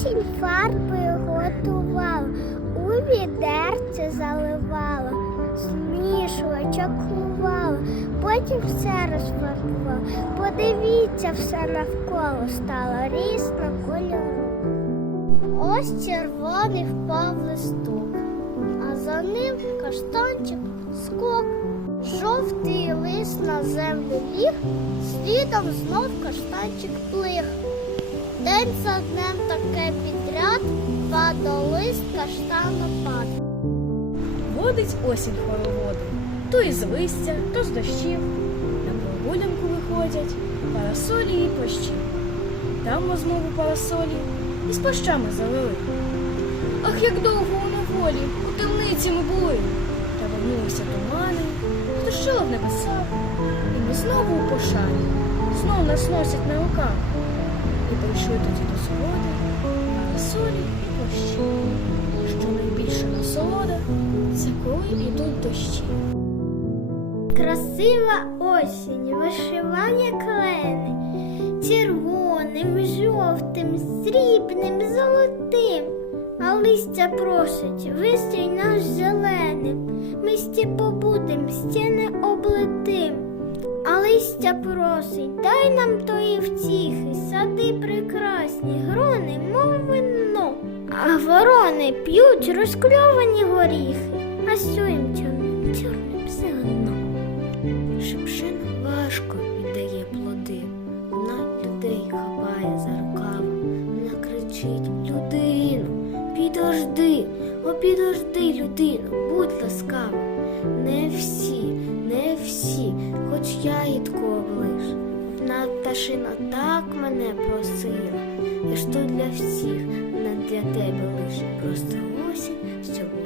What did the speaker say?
Осінь фарби готувала, у відерце заливала, змішувала, чаклувала, потім все розфарбувала. Подивіться, все навколо стало різно кольору. Ось червоний впав листок, а за ним каштанчик скок. Жовтий лист на землю ліг, слідом знов каштанчик плих. День за днем таке підряд, падолист каштанопад. Водить осінь хороводи, то із листя, то з дощів. На прогулянку виходять парасолі і плащі. Там знову парасолі і з плащами завели. Ах, як довго у неволі, у темниці ми були. Та вернулися тумани, здощило в небесах, і ми знову у пошані, знов нас носять на руках. І прийшли тоді до свободи парасолі і плащі. Що найбільша насолода, це коли йдуть дощі. Красива осінь, вишивання клени, червоним, жовтим, срібним, золотим, а листя просить, вистрій наш зеленим, ми сті побудем, стіни облетим, а листя просить, дай нам тої втіхи, прекрасні, грони, мов вино, а ворони п'ють розкльовані горіхи, а сюєм чорним, чорним все одно. Шипшина важко віддає плоди, вона людей хапає за рукав, вона кричить Людину, підожди, о підожди, людину, будь ласкава. Не всі, не всі, хоч я їдко облиш. Одна пташина так мене просила, я тут для всіх, не для тебе лише, просто осінь, що.